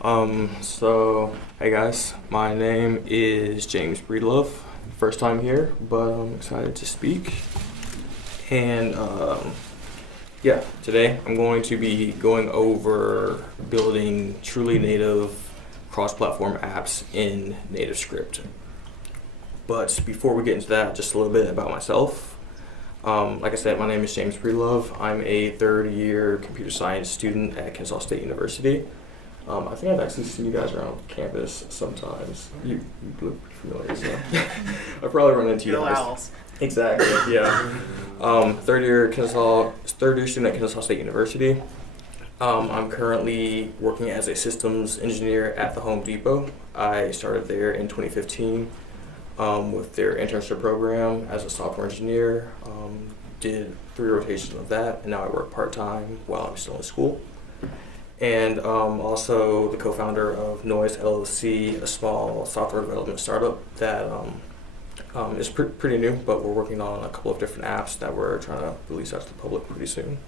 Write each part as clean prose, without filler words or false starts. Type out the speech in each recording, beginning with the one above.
Hey guys, my name is James Breedlove. First time here, but I'm excited to speak. And today I'm going to be going over building truly native cross-platform apps in NativeScript. But before we get into that, just a little bit about myself. Like I said, my name is James Breedlove. I'm a third-year computer science student at Kennesaw State University. I think I've actually seen you guys around campus sometimes. You look familiar, so I've probably run into you guys. Exactly, yeah. Third year student at Kennesaw State University. I'm currently working as a systems engineer at the Home Depot. I started there in 2015 with their internship program as a software engineer. Did 3 rotations of that, and now I work part-time while I'm still in school. And also the co-founder of Noise LLC, a small software development startup that is pretty new, but we're working on a couple of different apps that we're trying to release out to the public pretty soon.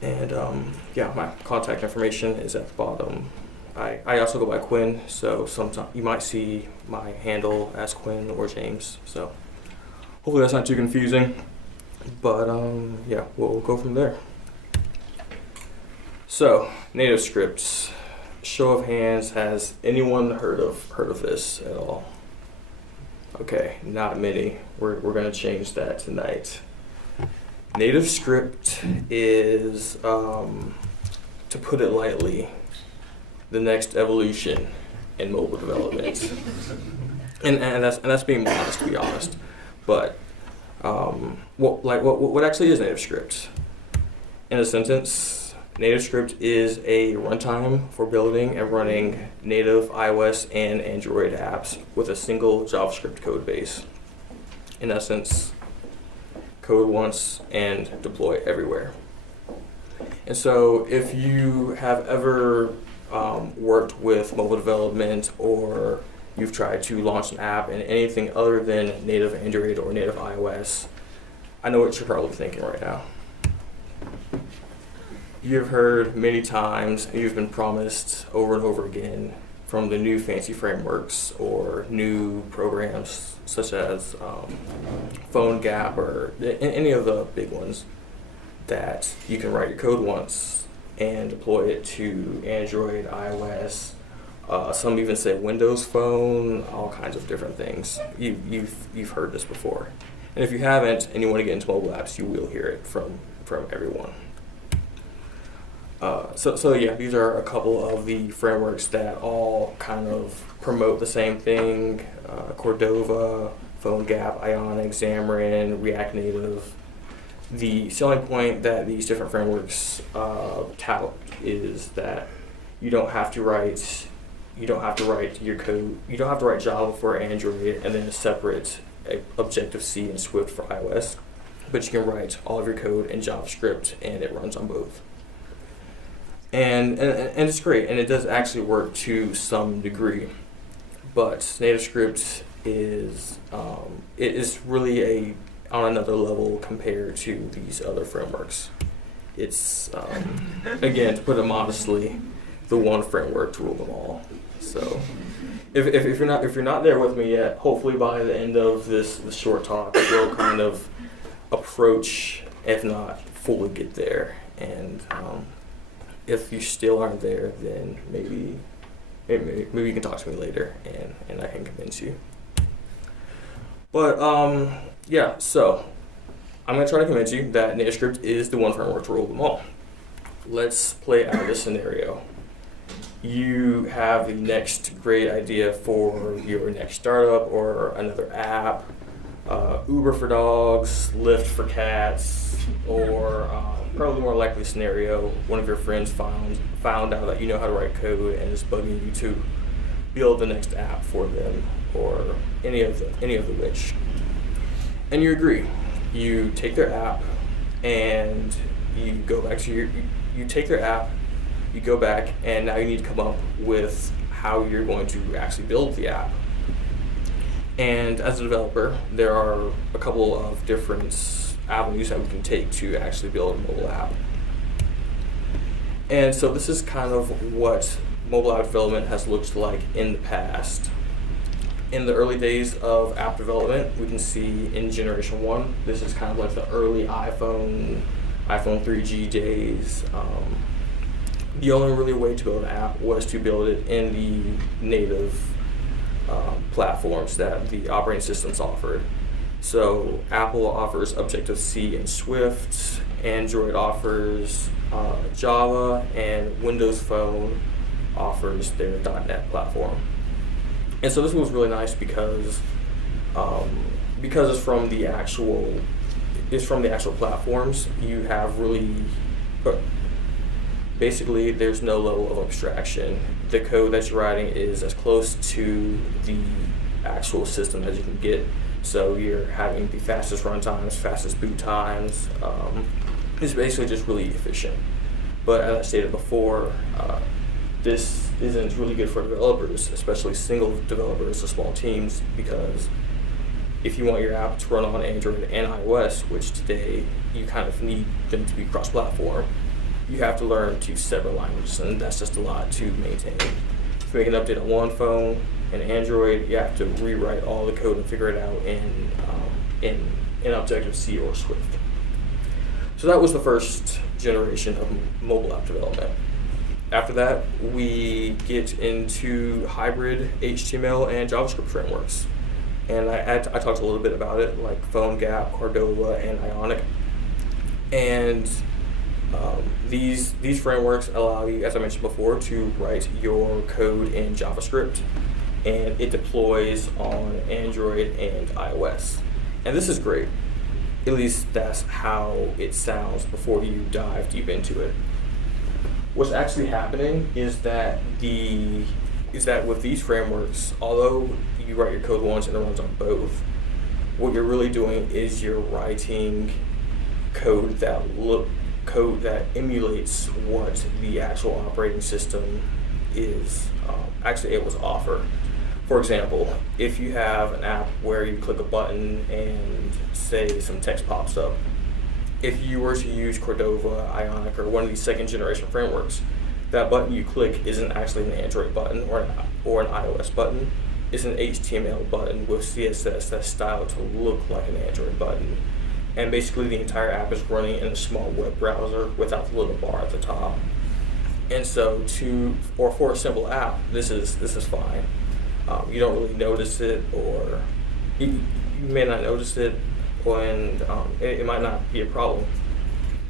And my contact information is at the bottom. I also go by Quinn, so sometimes you might see my handle as Quinn or James. So hopefully that's not too confusing, but we'll go from there. So, NativeScript. Show of hands, has anyone heard of this at all? Okay, not many. We're going to change that tonight. NativeScript is, to put it lightly, the next evolution in mobile development. and that's being modest, to be honest. But what actually is NativeScript? In a sentence, NativeScript is a runtime for building and running native iOS and Android apps with a single JavaScript code base. In essence, code once and deploy everywhere. And so if you have ever worked with mobile development, or you've tried to launch an app in anything other than native Android or native iOS, I know what you're probably thinking right now. You've heard many times, and you've been promised over and over again from the new fancy frameworks or new programs such as PhoneGap or any of the big ones, that you can write your code once and deploy it to Android, iOS, some even say Windows Phone, all kinds of different things. You've heard this before. And if you haven't and you want to get into mobile apps, you will hear it from everyone. These are a couple of the frameworks that all kind of promote the same thing. Cordova, PhoneGap, Ionic, Xamarin, ReactNative. The selling point that these different frameworks tout is that you don't have to write your code. You don't have to write Java for Android and then a separate Objective-C and Swift for iOS, but you can write all of your code in JavaScript and it runs on both. And it's great, and it does actually work to some degree, but NativeScript is really on another level compared to these other frameworks. It's again, to put it modestly, the one framework to rule them all. So if you're not there with me yet, hopefully by the end of this short talk, we'll kind of approach, if not fully get there. And if you still aren't there, then maybe you can talk to me later and I can convince you. But so I'm going to try to convince you that NativeScript is the one framework to rule them all. Let's play out this scenario. You have the next great idea for your next startup or another app, Uber for dogs, Lyft for cats, or probably more likely scenario, one of your friends found out that you know how to write code and is bugging you to build the next app for them, or any of the which. And you agree. You take their app and you go back to you take their app, you go back, and now you need to come up with how you're going to actually build the app. And as a developer, there are a couple of different avenues that we can take to actually build a mobile app. And so this is kind of what mobile app development has looked like in the past. In the early days of app development, we can see in generation 1, this is kind of like the early iPhone 3G days. The only really way to build an app was to build it in the native platforms that the operating systems offered. So Apple offers Objective-C and Swift, Android offers Java, and Windows Phone offers their .NET platform. And so this was really nice because it's from the actual platforms. You have really basically there's no level of abstraction. The code that you're writing is as close to the actual system as you can get. So you're having the fastest runtimes, fastest boot times. It's basically just really efficient. But as I stated before, this isn't really good for developers, especially single developers or small teams, because if you want your app to run on Android and iOS, which today you kind of need them to be cross-platform, you have to learn 2 separate languages, and that's just a lot to maintain. If you make an update on one phone and Android, you have to rewrite all the code and figure it out in Objective-C or Swift. So that was the first generation of mobile app development. After that, we get into hybrid HTML and JavaScript frameworks. And I talked a little bit about it, like PhoneGap, Cordova, and Ionic. And these frameworks allow you, as I mentioned before, to write your code in JavaScript, and it deploys on Android and iOS. And this is great. At least that's how it sounds before you dive deep into it. What's actually happening is that with these frameworks, although you write your code once and it runs on both, what you're really doing is you're writing code that emulates what the actual operating system is actually able to offer. For example, if you have an app where you click a button and say some text pops up, if you were to use Cordova, Ionic, or one of these second generation frameworks, that button you click isn't actually an Android button or an iOS button. It's an HTML button with CSS that's styled to look like an Android button. And basically the entire app is running in a small web browser without the little bar at the top. And so for a simple app, this is fine. You don't really notice it, or you may not notice it, and it might not be a problem.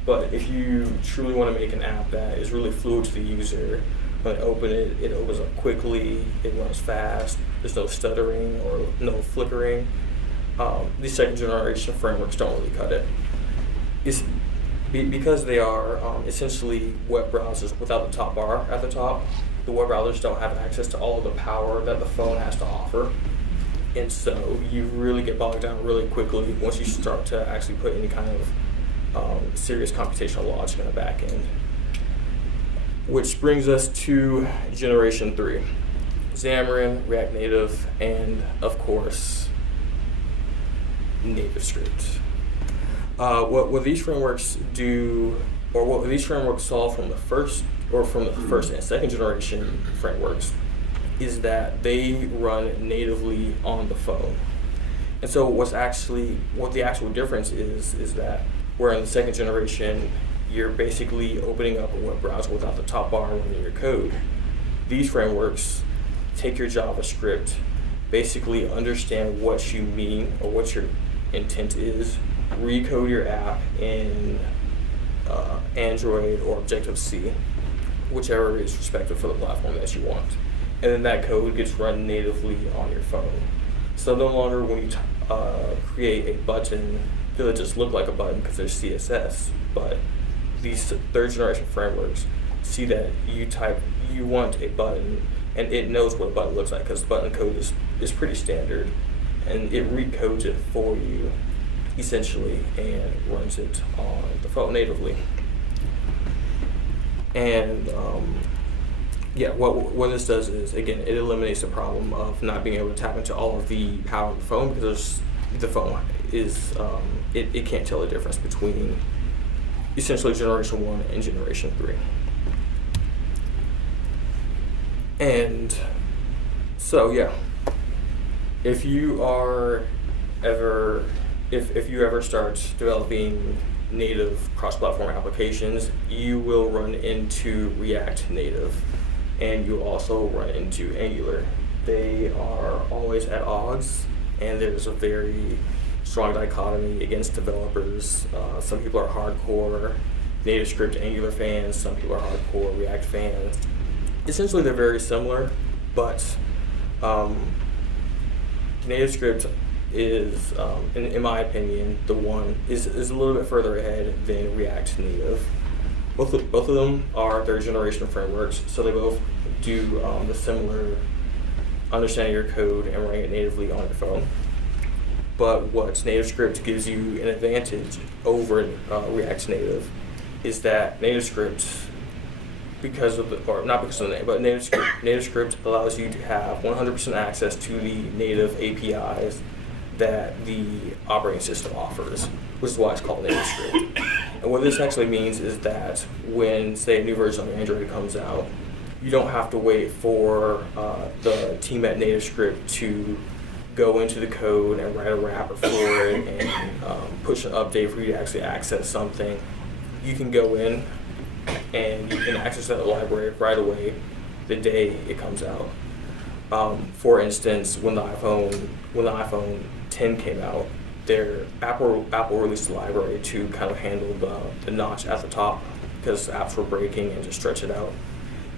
But if you truly want to make an app that is really fluid to the user, when they open it, it opens up quickly, it runs fast, there's no stuttering or no flickering, these second generation frameworks don't really cut it. It's because they are essentially web browsers without the top bar at the top. The web browsers don't have access to all of the power that the phone has to offer. And so you really get bogged down really quickly once you start to actually put any kind of serious computational logic in the back end. Which brings us to generation 3. Xamarin, ReactNative, and of course, NativeScript. What these frameworks do, or what these frameworks solve from the first and second generation frameworks, is that they run natively on the phone. And so what the actual difference is that where in the second generation, you're basically opening up a web browser without the top bar running your code. These frameworks take your JavaScript, basically understand what you mean or what your intent is, recode your app in Android or Objective-C, whichever is respective for the platform that you want. And then that code gets run natively on your phone. So no longer when you create a button, does it just look like a button because there's CSS, but these third generation frameworks see that you want a button, and it knows what a button looks like because the button code is pretty standard, and it recodes it for you essentially and runs it on the phone natively. And what this does is, again, it eliminates the problem of not being able to tap into all of the power of the phone, because the phone is it can't tell the difference between essentially generation 1 and generation 3. And so yeah, if you ever start developing native cross-platform applications, you will run into React Native, and you'll also run into Angular. They are always at odds, and there's a very strong dichotomy against developers. Some people are hardcore NativeScript Angular fans, some people are hardcore React fans. Essentially, they're very similar, but NativeScript is, in my opinion, is a little bit further ahead than React Native. Both of them are third generation frameworks, so they both do the similar understanding your code and running it natively on your phone. But what NativeScript gives you an advantage over React Native is that NativeScript, not because of the name, but NativeScript allows you to have 100% access to the native APIs that the operating system offers, which is why it's called NativeScript. And what this actually means is that when, say, a new version of Android comes out, you don't have to wait for the team at NativeScript to go into the code and write a wrapper for it and push an update for you to actually access something. You can go in and you can access that library right away the day it comes out. For instance, when the iPhone 10 came out, Apple released a library to kind of handle the notch at the top because apps were breaking and just stretch it out.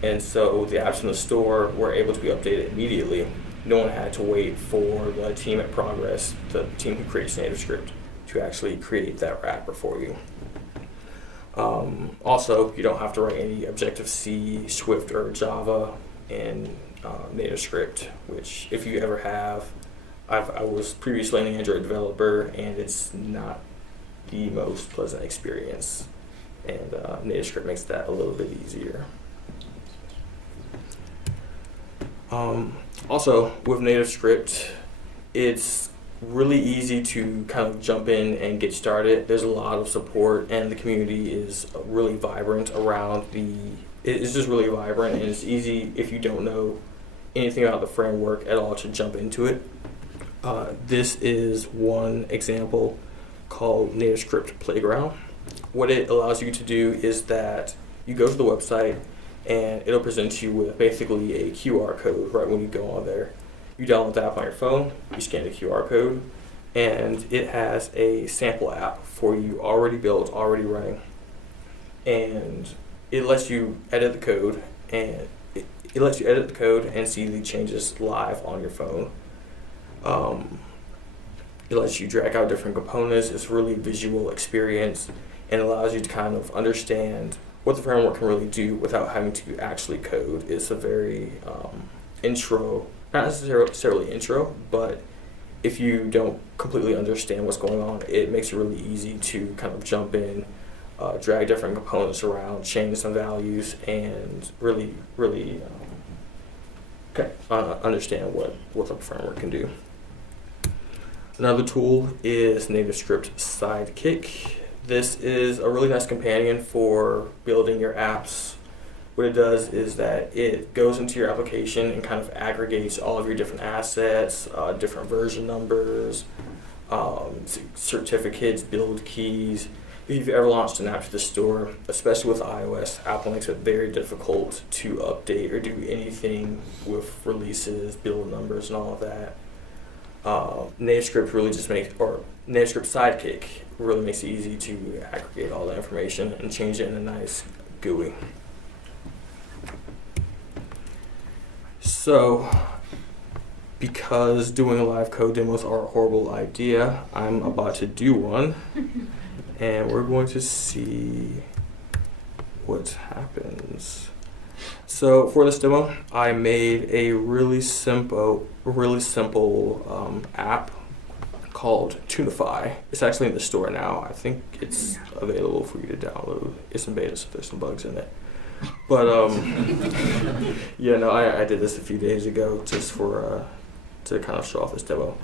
And so the apps in the store were able to be updated immediately. No one had to wait for the team at Progress, the team who creates NativeScript, to actually create that wrapper for you. Also, you don't have to write any Objective-C, Swift, or Java in NativeScript, which if you ever have, I was previously an Android developer, and it's not the most pleasant experience. And NativeScript makes that a little bit easier. Also, with NativeScript, it's really easy to kind of jump in and get started. There's a lot of support, and the community is really vibrant around it's just really vibrant, and it's easy if you don't know anything about the framework at all to jump into it. This is one example called NativeScript Playground. What it allows you to do is that you go to the website, and it'll present you with basically a QR code right when you go on there. You download the app on your phone, you scan the QR code, and it has a sample app for you already built, already running. And it lets you edit the code, and see the changes live on your phone. It lets you drag out different components. It's a really visual experience and allows you to kind of understand what the framework can really do without having to actually code. It's a very not necessarily intro, but if you don't completely understand what's going on, it makes it really easy to kind of jump in, drag different components around, change some values, and really understand what the framework can do. Another tool is NativeScript Sidekick. This is a really nice companion for building your apps. What it does is that it goes into your application and kind of aggregates all of your different assets, different version numbers, certificates, build keys. If you've ever launched an app to the store, especially with iOS, Apple makes it very difficult to update or do anything with releases, build numbers, and all of that. NativeScript Sidekick really makes it easy to aggregate all the information and change it in a nice GUI. So, because doing live code demos are a horrible idea, I'm about to do one, and we're going to see what happens. So for this demo, I made a really simple app called Tunify. It's actually in the store now. I think it's available for you to download. It's in beta, so there's some bugs in it. But I did this a few days ago just for to kind of show off this demo.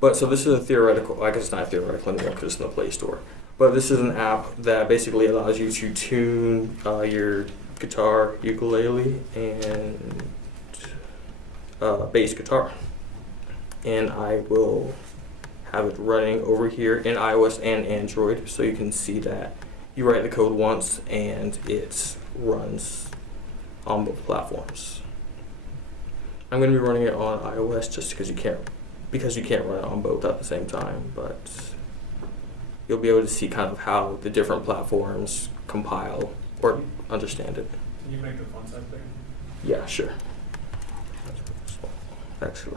But so this is a theoretical. I guess it's not theoretical anymore because it's in the Play Store. But this is an app that basically allows you to tune your guitar, ukulele, and bass guitar. And I will have it running over here in iOS and Android, so you can see that you write the code once and it runs on both platforms. I'm going to be running it on iOS just because you can't run it on both at the same time, but you'll be able to see kind of how the different platforms compile or understand it. Can you make the font size bigger? Yeah, sure. Actually.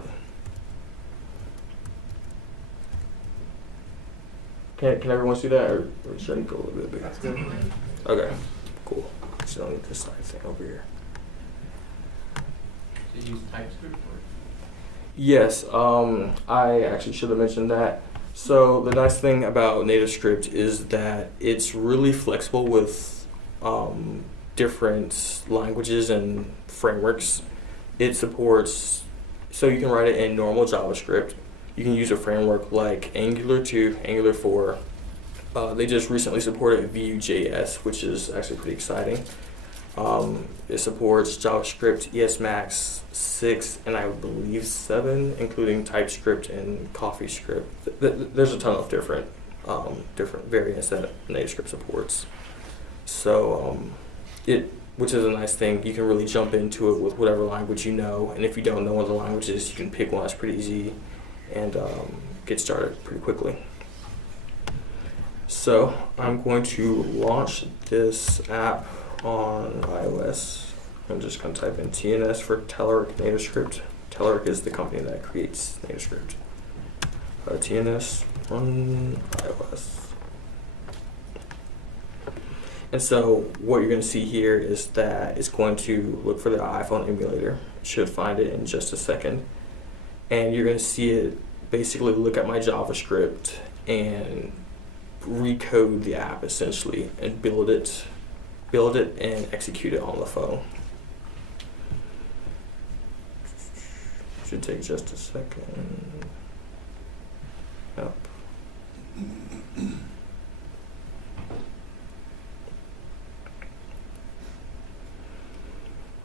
Can everyone see that, or should I go a little bit bigger? That's good. Okay, cool. So I don't need this side thing over here. So you use TypeScript or? Yes, I actually should have mentioned that. So the nice thing about NativeScript is that it's really flexible with different languages and frameworks. It supports, so you can write it in normal JavaScript. You can use a framework like Angular 2, Angular 4. They just recently supported Vue.js, which is actually pretty exciting. It supports JavaScript, ESMAX 6, and I believe 7, including TypeScript and CoffeeScript. There's a ton of different variants that NativeScript supports. So which is a nice thing. You can really jump into it with whatever language you know, and if you don't know one of the languages, you can pick one that's pretty easy and get started pretty quickly. So I'm going to launch this app on iOS. I'm just going to type in TNS for Telerik NativeScript. Telerik is the company that creates NativeScript. TNS on iOS. And so what you're going to see here is that it's going to look for the iPhone emulator. It should find it in just a second. And you're going to see it basically look at my JavaScript and recode the app essentially and build it and execute it on the phone. Should take just a second. Yep.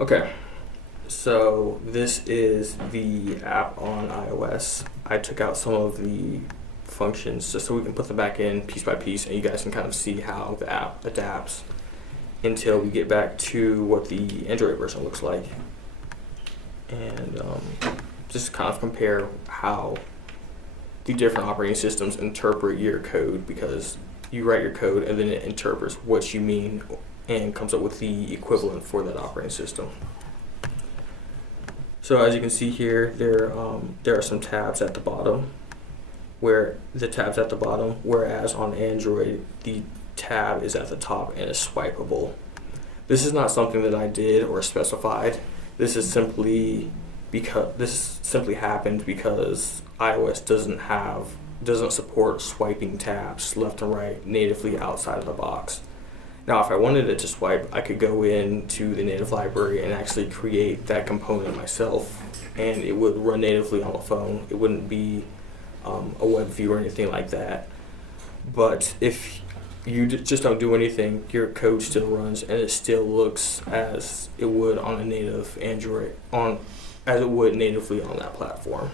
Okay, so this is the app on iOS. I took out some of the functions just so we can put them back in piece by piece and you guys can kind of see how the app adapts until we get back to what the Android version looks like. And just kind of compare how the different operating systems interpret your code, because you write your code and then it interprets what you mean and comes up with the equivalent for that operating system. So as you can see here, there are some tabs at the bottom, whereas on Android, the tab is at the top and is swipeable. This is not something that I did or specified. This simply happened because iOS doesn't support swiping tabs left and right natively outside of the box. Now, if I wanted it to swipe, I could go into the native library and actually create that component myself, and it would run natively on the phone. It wouldn't be a web view or anything like that. But if you just don't do anything, your code still runs and it still looks as it would on a native Android, as it would natively on that platform.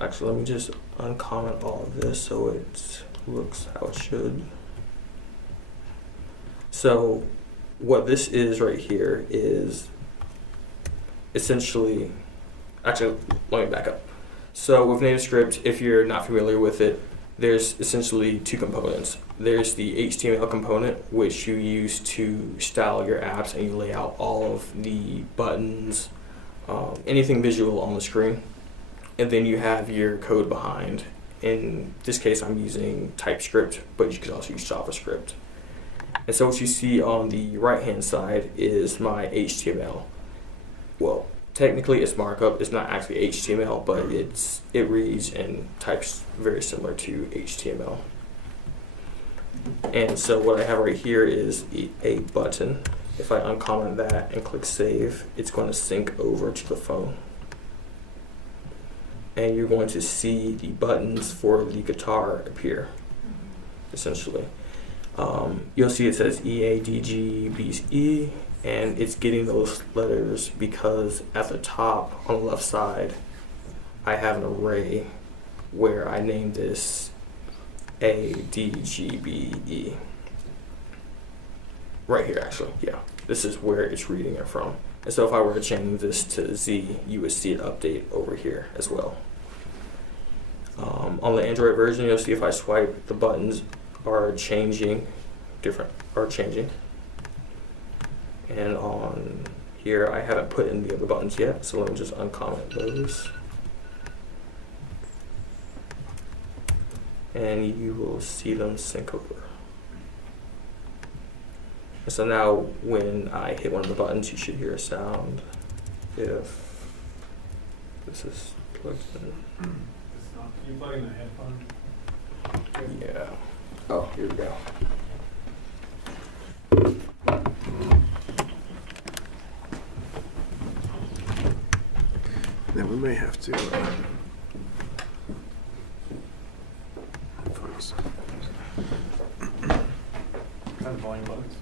Actually, let me just uncomment all of this so it looks how it should. So what this is right here is essentially, actually, let me back up. So with NativeScript, if you're not familiar with it, there's essentially two components. There's the HTML component, which you use to style your apps and you lay out all of the buttons, anything visual on the screen. And then you have your code behind. In this case, I'm using TypeScript, but you could also use JavaScript. And so what you see on the right-hand side is my HTML. Well, technically it's markup. It's not actually HTML, but it reads and types very similar to HTML. And so what I have right here is a button. If I uncomment that and click save, it's going to sync over to the phone. And you're going to see the buttons for the guitar appear, essentially. You'll see it says E, A, D, G, B, E, And it's getting those letters because at the top on the left side, I have an array where I named this A, D, G, B, E. Right here, actually, yeah. This is where it's reading it from. And so if I were to change this to Z, you would see it update over here as well. On the Android version, you'll see if I swipe, the buttons are changing, And on here, I haven't put in the other buttons yet, so let me just uncomment those. And you will see them sync over. And so now when I hit one of the buttons, you should hear a sound if this is plugged in. You plug in the headphone? Yeah. Oh, here we go. Then we may have to. Headphones. Kind of volume buttons.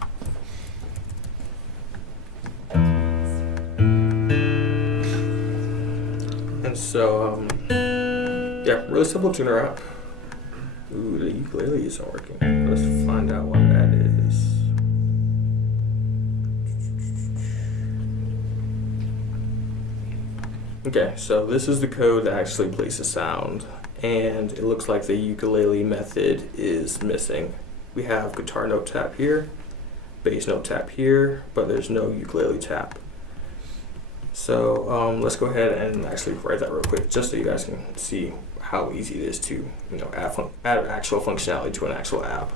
And so, yeah, really simple tuner app. Ooh, the ukulele isn't working. Let's find out what that is. Okay, so this is the code that actually plays the sound, and it looks like the ukulele method is missing. We have guitar note tap here, bass note tap here, but there's no ukulele tap. So let's go ahead and actually write that real quick, just so you guys can see how easy it is to, add actual functionality to an actual app.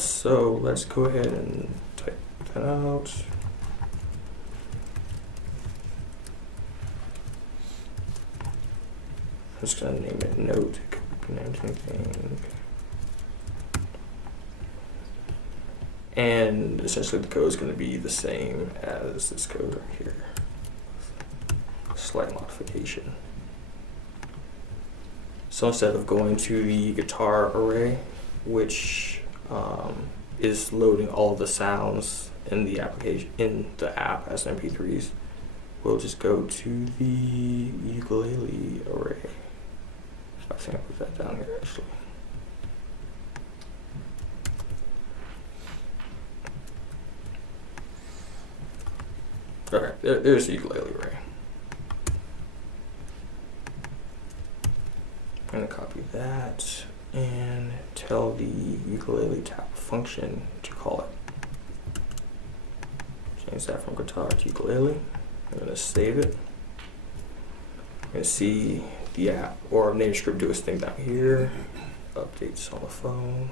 So let's go ahead and type that out. I'm just gonna name it note. It could be named anything. And essentially the code is going to be the same as this code right here. Slight modification. So instead of going to the guitar array, which is loading all of the sounds in the application, in the app as MP3s, we'll just go to the ukulele array. I think I put that down here actually. Okay, there's the ukulele array. I'm gonna copy that and tell the ukulele tap function to call it. Change that from guitar to ukulele. I'm gonna save it. I'm gonna see the app or NativeScript do its thing down here. Updates on the phone.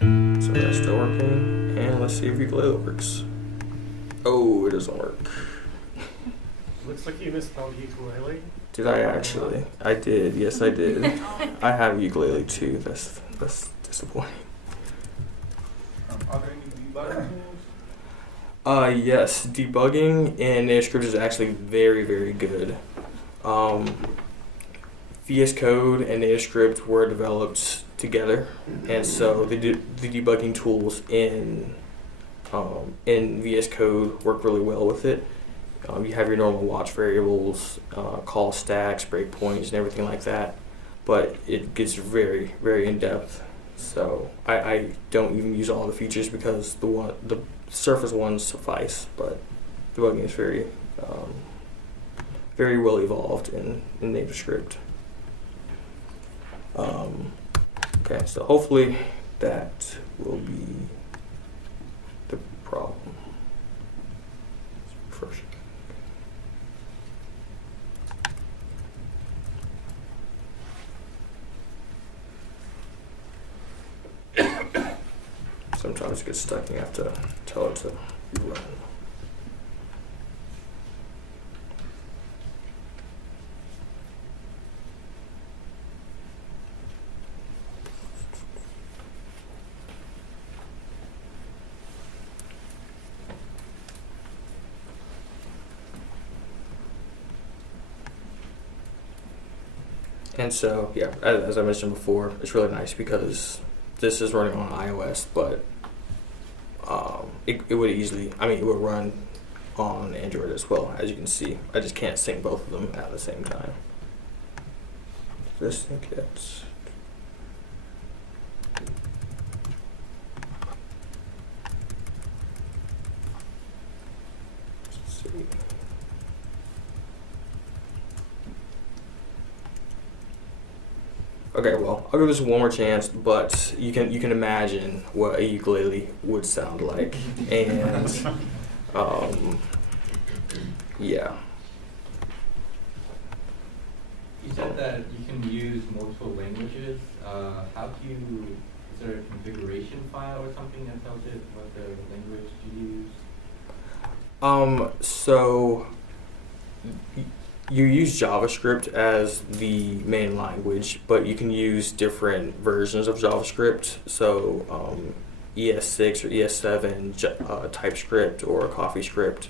So that's still working. And let's see if ukulele works. Oh, it doesn't work. Looks like you misspelled ukulele. Did I actually? I did. Yes, I did. I have ukulele too. That's disappointing. Are there any debugging tools? Yes, debugging in NativeScript is actually very, very good. VS Code and NativeScript were developed together, and so the debugging tools in VS Code work really well with it. You have your normal watch variables, call stacks, breakpoints, and everything like that, but it gets very, very in depth. So I don't even use all the features because the surface ones suffice, but debugging is very very well evolved in NativeScript. Okay, so hopefully that will be the problem. First. Sometimes it gets stuck and you have to tell it to run. And so, yeah, as I mentioned before, it's really nice because this is running on iOS, but it would easily, it would run on Android as well, as you can see. I just can't sync both of them at the same time. Just sync it. Let's see. Okay, well, I'll give this one more chance, but you can imagine what a ukulele would sound like, and yeah. You said that you can use multiple languages. How do you? Is there a configuration file or something that tells it what the language to use? So you use JavaScript as the main language, but you can use different versions of JavaScript. So ES6 or ES7, TypeScript or CoffeeScript.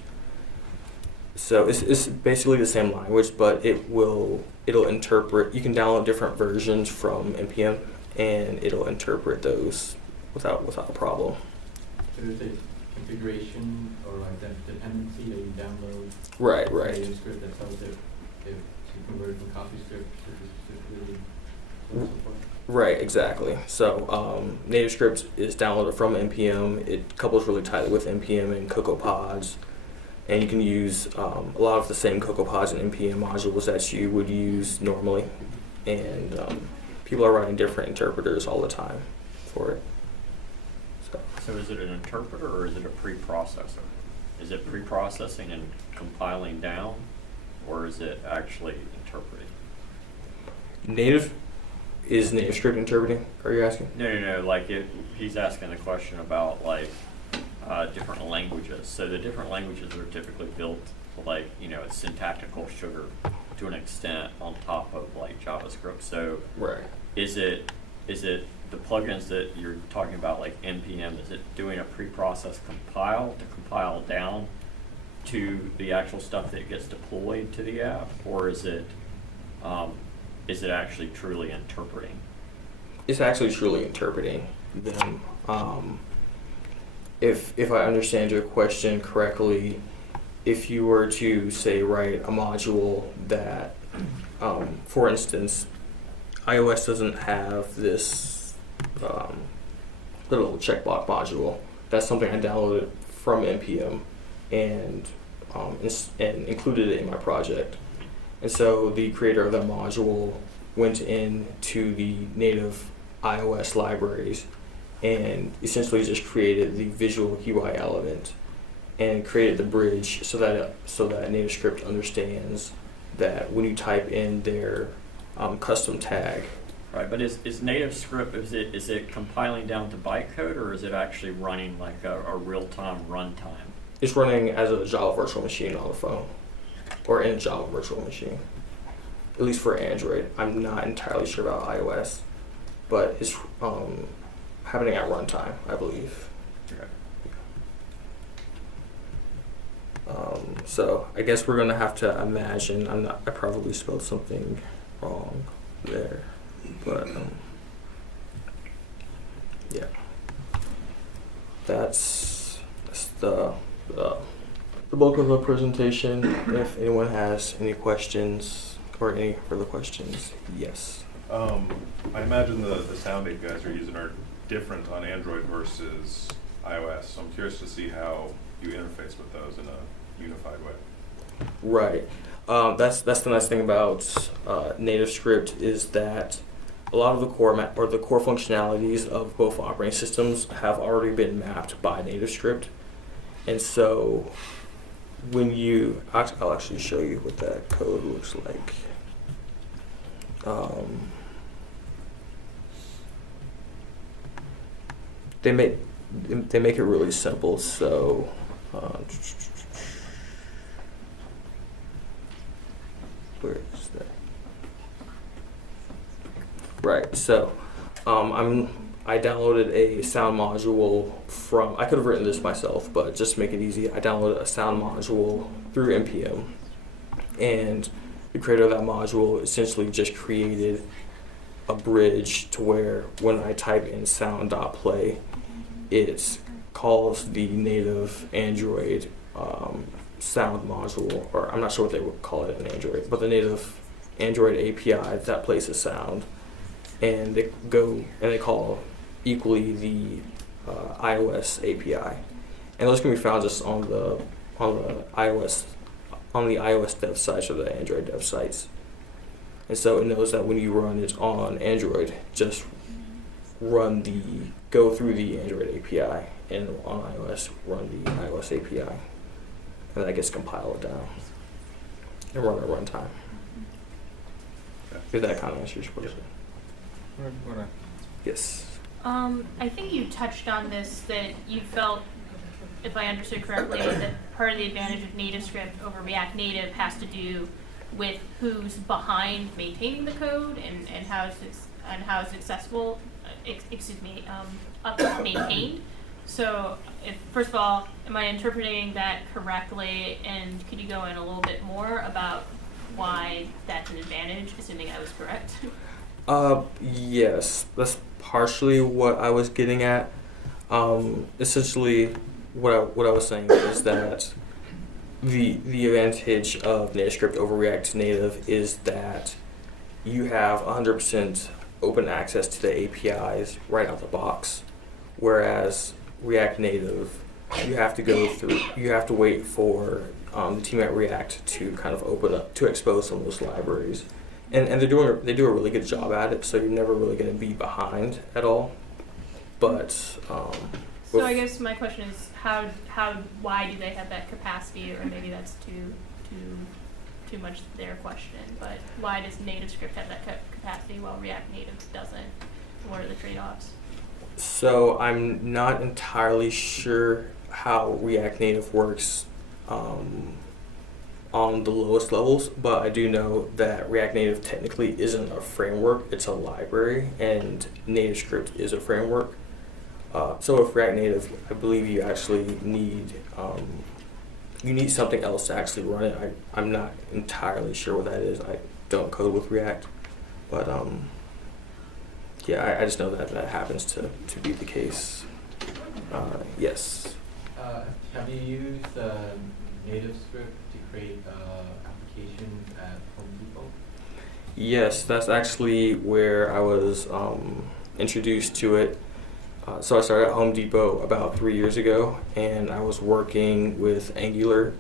So it's basically the same language, but it'll interpret. You can download different versions from npm, and it'll interpret those without a problem. So is it configuration or like that dependency that you download? Right. NativeScript that tells it if you convert from CoffeeScript specifically. So forth. Right, exactly. So NativeScript is downloaded from npm. It couples really tightly with npm and CocoaPods. And you can use a lot of the same CocoaPods and npm modules that you would use normally. And people are writing different interpreters all the time for it. So is it an interpreter or is it a preprocessor? Is it preprocessing and compiling down, or is it actually interpreting? Is NativeScript interpreting? Are you asking? No. Like he's asking the question about like different languages. So the different languages are typically built like a syntactical sugar to an extent on top of like JavaScript. So right. Is it the plugins that you're talking about, like npm, is it doing a preprocess compile to compile down to the actual stuff that gets deployed to the app, or is it actually truly interpreting? It's actually truly interpreting them. If I understand your question correctly, if you were to say write a module that, for instance, iOS doesn't have this little checkbox module. That's something I downloaded from npm and included it in my project. And so the creator of that module went into the native iOS libraries and essentially just created the visual UI element and created the bridge so that NativeScript understands that when you type in their custom tag. Right, but is NativeScript, is it compiling down to bytecode, or is it actually running like a real-time runtime? It's running as a Java virtual machine on the phone, or in a Java virtual machine, at least for Android. I'm not entirely sure about iOS, but it's happening at runtime, I believe. Okay. So I guess we're gonna have to imagine. I probably spelled something wrong there, but yeah, that's the bulk of the presentation. If anyone has any questions or any further questions, yes. I imagine the sound aid guys are using are different on Android versus iOS. So I'm curious to see how you interface with those in a unified way. Right. That's the nice thing about NativeScript is that a lot of the core map or the core functionalities of both operating systems have already been mapped by NativeScript, and so when I'll actually show you what that code looks like. They make it really simple. So where is that? Right. So I downloaded a sound module from. I could have written this myself, but just to make it easy, I downloaded a sound module through npm, and the creator of that module essentially just created a bridge to where when I type in sound.play, it calls the native Android sound module, or I'm not sure what they would call it in Android, but the native Android API that plays the sound, and they call equally the iOS API, and those can be found just on the iOS dev sites or the Android dev sites. And so it knows that when you run it on Android, just go through the Android API, and on iOS, run the iOS API. And that gets compiled down and run at runtime. If that kind of answers your question. Yes. I think you touched on this, that you felt, if I understood correctly, that part of the advantage of NativeScript over React Native has to do with who's behind maintaining the code and how it's accessible, up maintained. So, first of all, am I interpreting that correctly? And could you go in a little bit more about why that's an advantage, assuming I was correct? Yes, that's partially what I was getting at. Essentially, what I was saying is that the advantage of NativeScript over React Native is that you have 100% open access to the APIs right out the box, whereas React Native, you have to wait for the team at React to kind of open up, to expose some of those libraries. And they do a really good job at it, so you're never really going to be behind at all. But so I guess my question is, why do they have that capacity? Or maybe that's too much their question. But why does NativeScript have that capacity while React Native doesn't? What are the trade-offs? So I'm not entirely sure how React Native works on the lowest levels, but I do know that React Native technically isn't a framework, it's a library, and NativeScript is a framework. So with React Native, I believe you actually need something else to actually run it. I'm not entirely sure what that is. I don't code with React, but yeah, I just know that happens to be the case. Yes. Have you used NativeScript to create applications at Home Depot? Yes, that's actually where I was introduced to it. So I started at Home Depot about 3 years ago, and I was working with Angular.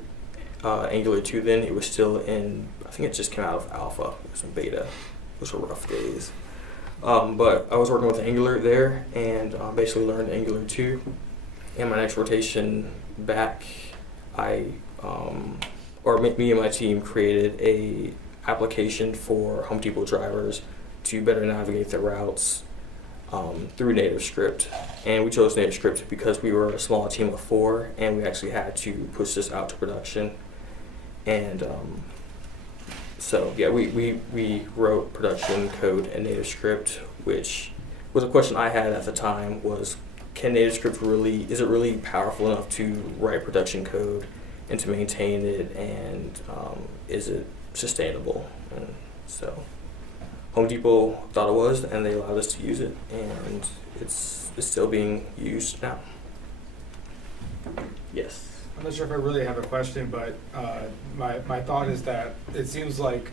Angular 2 then. It was still in, I think it just came out of alpha. It was in beta. Those were rough days. But I was working with Angular there, and basically learned Angular 2. And my next rotation back, me and my team created a application for Home Depot drivers to better navigate their routes through NativeScript. And we chose NativeScript because we were a small team of 4, and we actually had to push this out to production. And so yeah, we wrote production code in NativeScript, which was a question I had at the time was, is it really powerful enough to write production code and to maintain it, and is it sustainable? And so Home Depot thought it was, and they allowed us to use it, and it's still being used now. Yes. I'm not sure if I really have a question, but my thought is that it seems like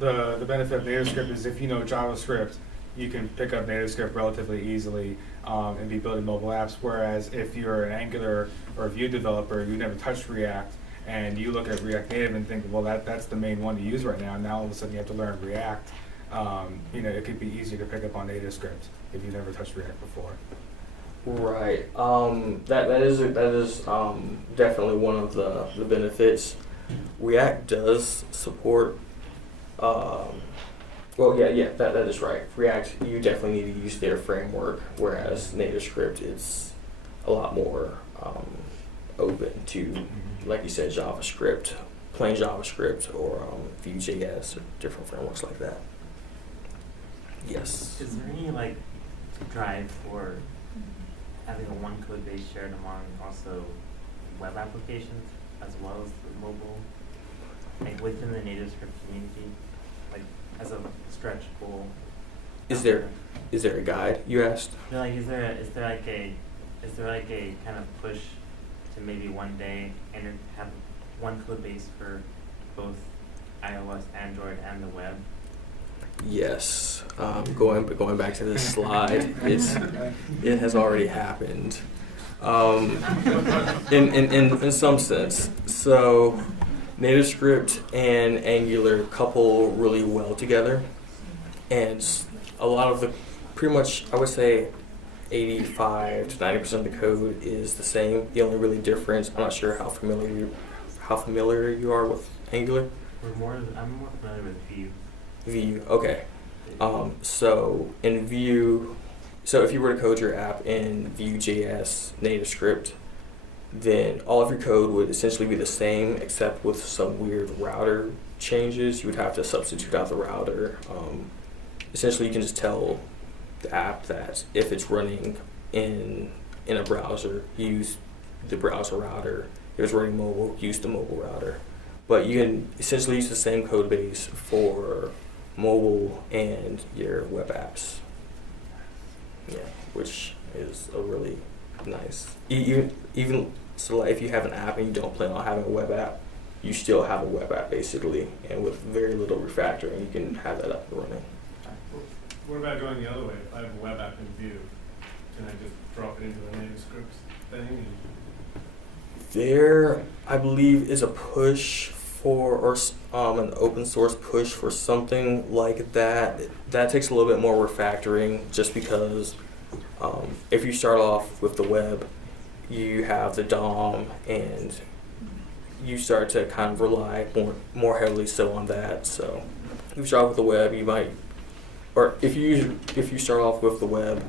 the benefit of NativeScript is if you know JavaScript, you can pick up NativeScript relatively easily and be building mobile apps, whereas if you're an Angular or a Vue developer, you never touched React, and you look at React Native and think, well, that's the main one to use right now, and now all of a sudden you have to learn React. It could be easier to pick up on NativeScript if you've never touched React before. Right. That is definitely one of the benefits. React does support. That is right. React, you definitely need to use their framework, whereas NativeScript is a lot more open to, like you said, JavaScript, plain JavaScript, or Vue.js, or different frameworks like that. Yes. Is there any drive for having a one code base shared among also web applications as well as the mobile, within the NativeScript community, as a stretch goal? Is there a guide you asked? No, like, is there like a kind of push to maybe one day have one code base for both iOS, Android, and the web? Yes. Going back to this slide, it has already happened. In some sense. So NativeScript and Angular couple really well together, and a lot of pretty much, I would say 85 to 90% of the code is the same. The only really difference, I'm not sure how familiar you are with Angular. I'm more familiar with Vue. Vue, okay. So in Vue, so if you were to code your app in Vue.js NativeScript, then all of your code would essentially be the same, except with some weird router changes. You would have to substitute out the router. Essentially, you can just tell the app that if it's running in a browser, use the browser router. If it's running mobile, use the mobile router. But you can essentially use the same code base for mobile and your web apps. Yeah, which is a really nice. Even so, like if you have an app and you don't plan on having a web app, you still have a web app basically, and with very little refactoring, you can have that up and running. What about going the other way? If I have a web app in Vue, can I just drop it into the NativeScript thing? And There, I believe, is a push for, or an open source push for something like that. That takes a little bit more refactoring, just because if you start off with the web, you have the DOM, and you start to kind of rely more heavily so on that. So if you start off with the web, you might, or if you start off with the web,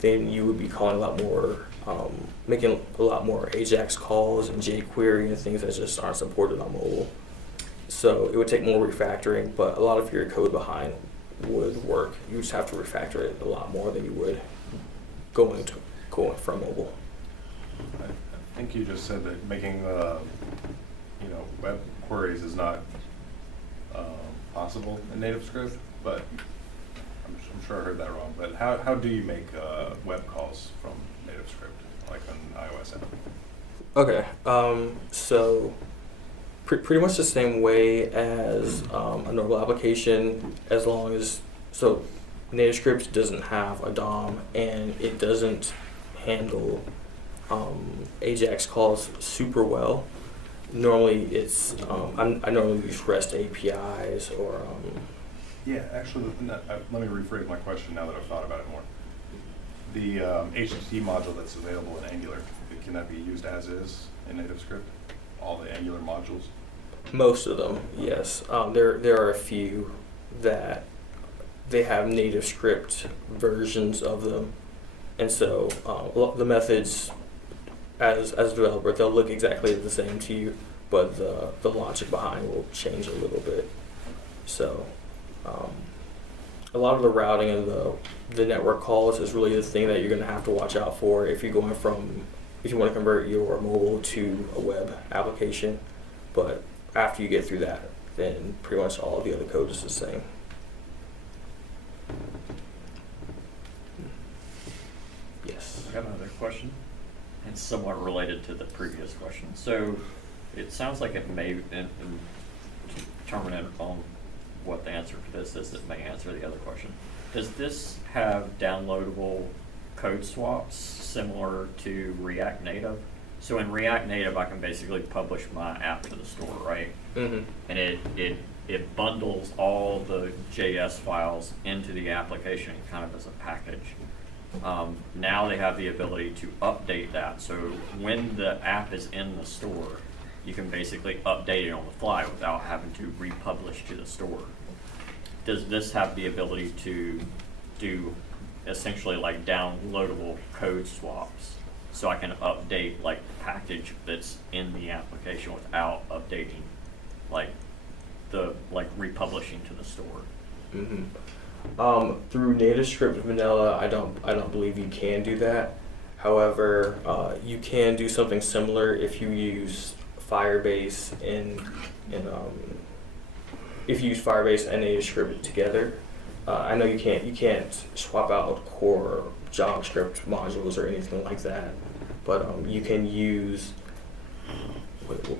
then you would be calling a lot more, making a lot more AJAX calls and jQuery and things that just aren't supported on mobile. So it would take more refactoring, but a lot of your code behind would work. You just have to refactor it a lot more than you would going from mobile. I think you just said that making web queries is not possible in NativeScript, but I'm sure I heard that wrong. But how do you make web calls from NativeScript, like on iOS app? Okay, so pretty much the same way as a normal application, as long as, so NativeScript doesn't have a DOM and it doesn't handle AJAX calls super well. Normally it's, I normally use REST APIs or Yeah, actually, let me rephrase my question now that I've thought about it more. The HTTP module that's available in Angular, can that be used as is in NativeScript? All the Angular modules? most of them, yes. There are a few that they have NativeScript versions of them, and so the methods, as a developer, they'll look exactly the same to you, but the logic behind will change a little bit. So a lot of the routing and the network calls is really the thing that you're going to have to watch out for if you're going from, if you want to convert your mobile to a web application. But after you get through that, then pretty much all of the other code is the same. Yes. I got another question. It's somewhat related to the previous question. So it sounds like it may, and determinant on what the answer for this is, that may answer the other question. Does this have downloadable code swaps similar to ReactNative? So in ReactNative, I can basically publish my app to the store, right? Mm-hmm. And it bundles all the JS files into the application kind of as a package. Now they have the ability to update that. So when the app is in the store, you can basically update it on the fly without having to republish to the store. Does this have the ability to do essentially like downloadable code swaps? So I can update like the package that's in the application without updating republishing to the store. Mm-hmm. Through NativeScript Vanilla, I don't believe you can do that. However, you can do something similar if you use Firebase and if you use Firebase and NativeScript together. I know you can't swap out core JavaScript modules or anything like that, but you can use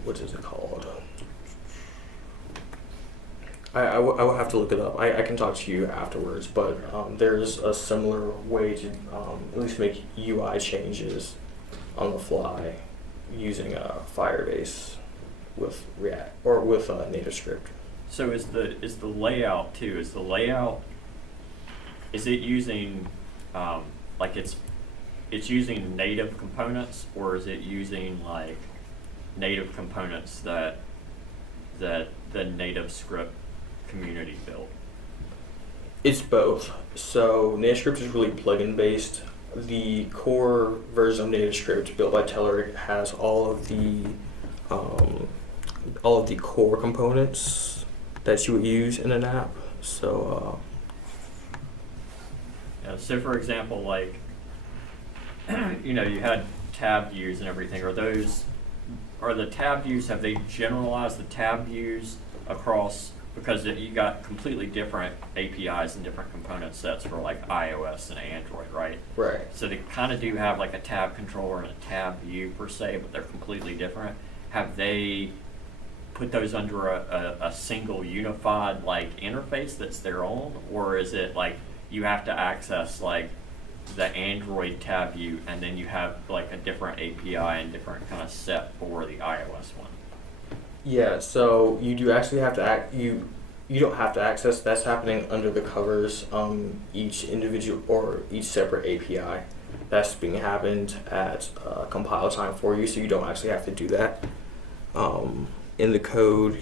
what is it called? I will have to look it up. I can talk to you afterwards, but there's a similar way to at least make UI changes on the fly using Firebase with React or with NativeScript. So is the layout too? Is the layout, is it using like it's using native components, or is it using like native components that the NativeScript community built? It's both. So NativeScript is really plugin based. The core version of NativeScript built by Teller has all of the core components that you would use in an app. So Yeah, so for example, like you know, you had TabViews and everything. Are the TabViews, have they generalized the TabViews across, because you got completely different APIs and different component sets for like iOS and Android, right? right. So they kind of do have like a tab controller and a tab view per se, but they're completely different. Have they put those under a single unified like interface that's their own, or is it like you have to access like the Android tab view and then you have like a different API and different kind of set for the iOS one? Yeah, so you do actually have to you don't have to access, that's happening under the covers, each individual or each separate API. That's being happened at compile time for you, so you don't actually have to do that. In the code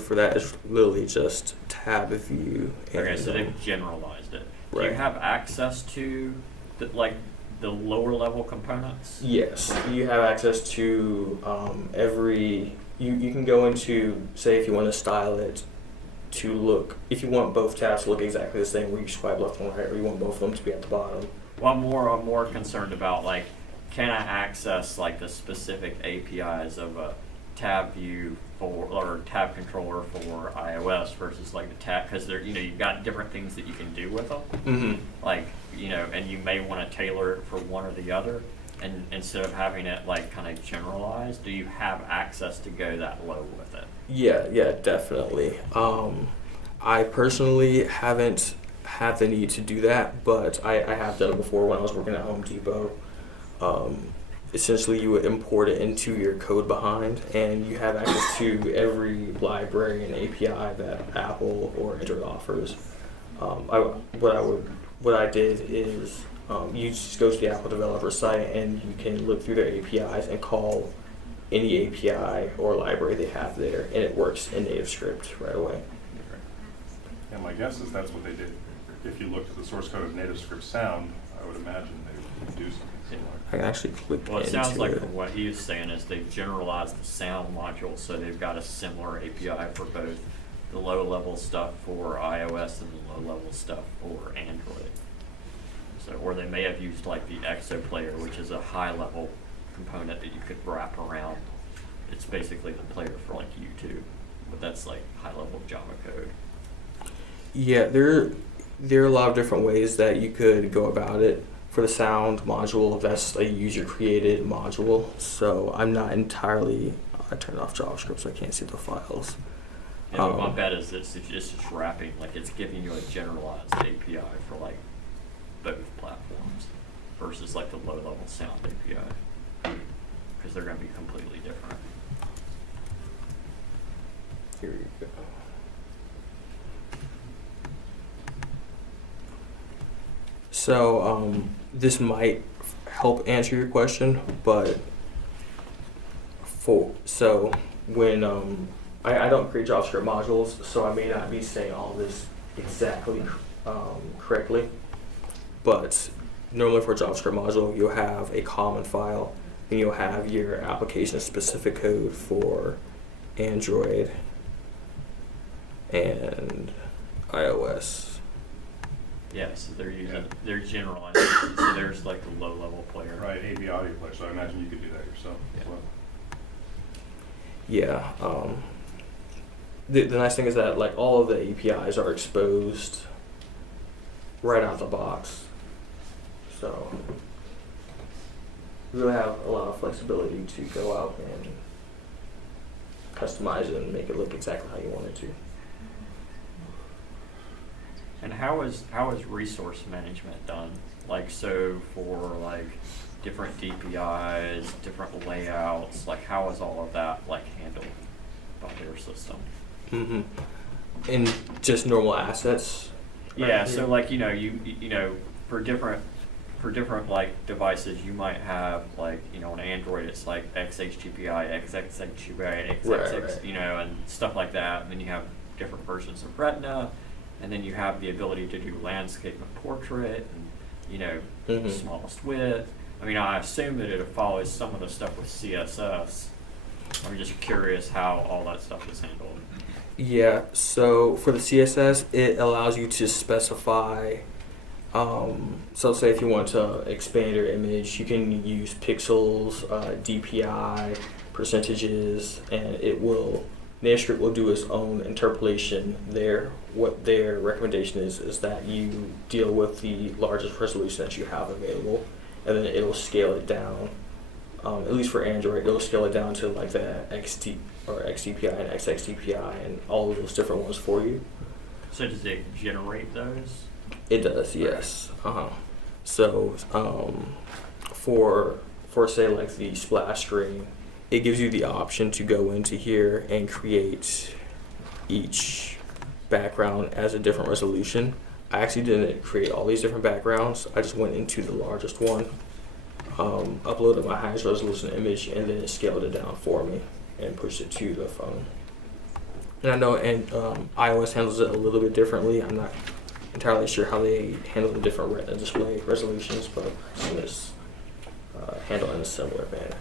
for that is literally just tab view. Okay, so they've generalized it. Do you Right. have access to the lower level components? Yes, you have access to you can go into, say if you want to style it to look, if you want both tabs to look exactly the same where you swipe left and right, or you want both of them to be at the bottom. Well, I'm more concerned about like, can I access like the specific APIs of a tab view or tab controller for iOS versus like the tab, because they're, you know, you've got different things that you can do with them. Mm-hmm. Like, you know, and you may want to tailor it for one or the other, and instead of having it like kind of generalized, do you have access to go that low with it? Yeah, definitely. I personally haven't had the need to do that, but I have done it before when I was working at Home Depot. Essentially, you would import it into your code behind, and you have access to every library and API that Apple or Android offers. What I did is you just go to the Apple developer site and you can look through their APIs and call any API or library they have there, and it works in NativeScript right away. And my guess is that's what they did. If you looked at the source code of NativeScript Sound, I would imagine they would do something similar. I can actually click Well, it into sounds like it. from what he was saying is they've generalized the sound module, so they've got a similar API for both the low-level stuff for iOS and the low-level stuff for Android. So, or they may have used like the EXO player, which is a high-level component that you could wrap around. It's basically the player for like YouTube, but that's like high-level Java code. Yeah, there are a lot of different ways that you could go about it. For the sound module, that's a user-created module, so I'm not entirely. I turned off JavaScript, so I can't see the files. Yeah, but my bet is it's just wrapping, like it's giving you a generalized API for like both platforms versus like the low-level sound API, because they're going to be completely different. Here you go. So this might help answer your question, but when I don't create JavaScript modules, so I may not be saying all this exactly correctly, but normally for a JavaScript module, you'll have a common file, and you'll have your application-specific code for Android and iOS. Yeah, so they're generalized. So there's like the low-level player. Right, AV audio player, so I imagine you could do that yourself as Yeah. well. Yeah. the nice thing is that like all of the APIs are exposed right out the box, so you really have a lot of flexibility to go out and customize it and make it look exactly how you want it to. And how is resource management done? Like, so for like different DPIs, different layouts, like how is all of that like handled by their system? Mm-hmm. And just normal assets. Yeah, so like you know for different like devices you might have like on Android it's like XHGPI, XXHGPI, XXX, Right. And stuff like that. And then you have different versions of Retina, and then you have the ability to do landscape and portrait, and Mhm. smallest width. I mean, I assume that it follows some of the stuff with CSS. I'm just curious how all that stuff is handled. Yeah, so for the CSS, it allows you to specify, so say if you want to expand your image, you can use pixels, DPI, percentages, and NativeScript will do its own interpolation there. What their recommendation is that you deal with the largest resolution that you have available, and then it'll scale it down. At least for Android, it'll scale it down to like the XD or XDPI and XXDPI and all of those different ones for you. So does it generate those? It does, yes. So for say like the splash screen, it gives you the option to go into here and create each background as a different resolution. I actually didn't create all these different backgrounds. I just went into the largest one, uploaded my highest resolution image, and then it scaled it down for me and pushed it to the phone. And I know iOS handles it a little bit differently. I'm not entirely sure how they handle the different Retina display resolutions, but I've seen this handled in a similar manner.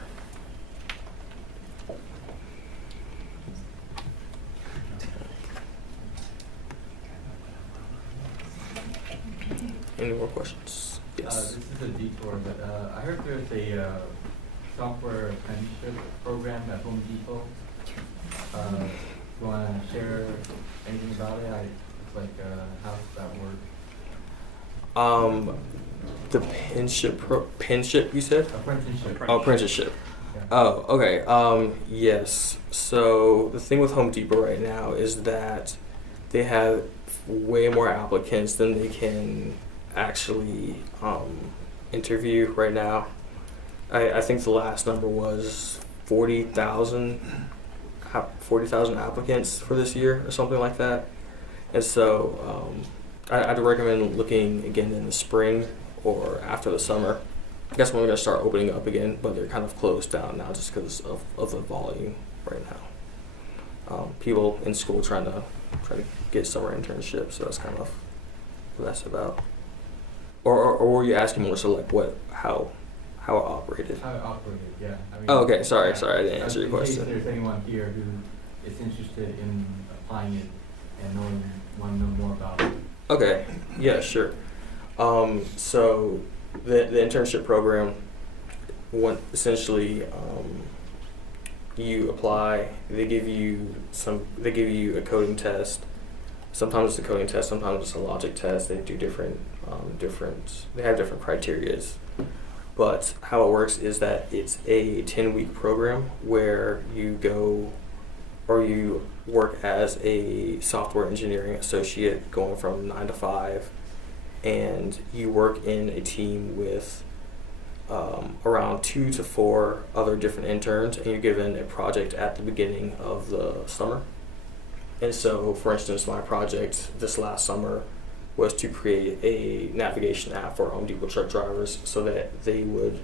Any more questions? Yes. This is a detour, but I heard there's a software apprenticeship program at Home Depot. You want to share anything about it? How does that work? The penship you said? Apprenticeship. Oh, apprenticeship. Yeah. Oh, okay. Yes. So the thing with Home Depot right now is that they have way more applicants than they can actually interview right now. I think the last number was 40,000 applicants for this year or something like that. And so I'd recommend looking again in the spring or after the summer. I guess when we're going to start opening up again, but they're kind of closed down now just because of the volume right now. People in school trying to get summer internships, so that's kind of what that's about. Or were you asking more so like how it operated? How it operated, yeah. I mean, Oh, okay. Sorry, yeah. I didn't answer your In case question. there's anyone here who is interested in applying it and want to know more about it. Okay, yeah, sure. So the internship program, essentially, you apply. They give you a coding test. Sometimes it's a coding test. Sometimes it's a logic test. They do different. They have different criterias. But how it works is that it's a 10-week program where you go or you work as a software engineering associate going from 9 to 5, and you work in a team with around 2 to 4 other different interns, and you're given a project at the beginning of the summer. And so, for instance, my project this last summer was to create a navigation app for Home Depot truck drivers so that they would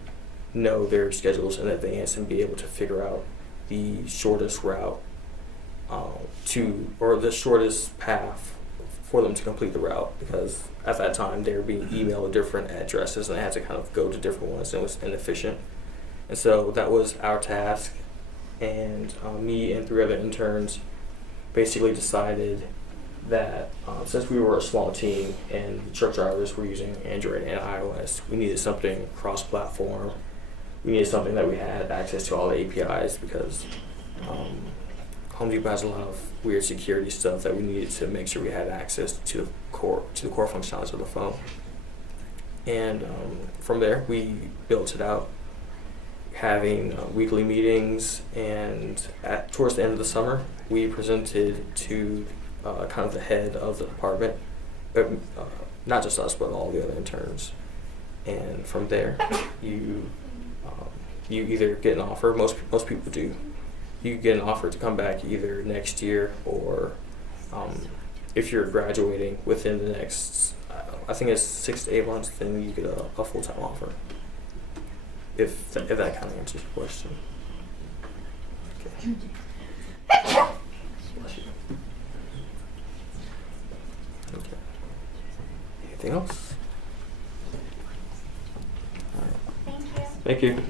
know their schedules in advance and be able to figure out the shortest route or the shortest path for them to complete the route, because at that time they were being emailed different addresses and they had to kind of go to different ones, and it was inefficient. And so that was our task, and me and 3 other interns basically decided that since we were a small team and the truck drivers were using Android and iOS, we needed something cross-platform. We needed something that we had access to all the APIs, because Home Depot has a lot of weird security stuff that we needed to make sure we had access to the core functionalities of the phone. And from there, we built it out, having weekly meetings, and towards the end of the summer, we presented to kind of the head of the department, not just us, but all the other interns. And from there, you either get an offer. Most people do. You get an offer to come back either next year, or if you're graduating within the next, I think it's 6 to 8 months, then you get a full-time offer. If that kind of answers your question. Okay. Okay. Anything else? All right. Thank you. Thank you.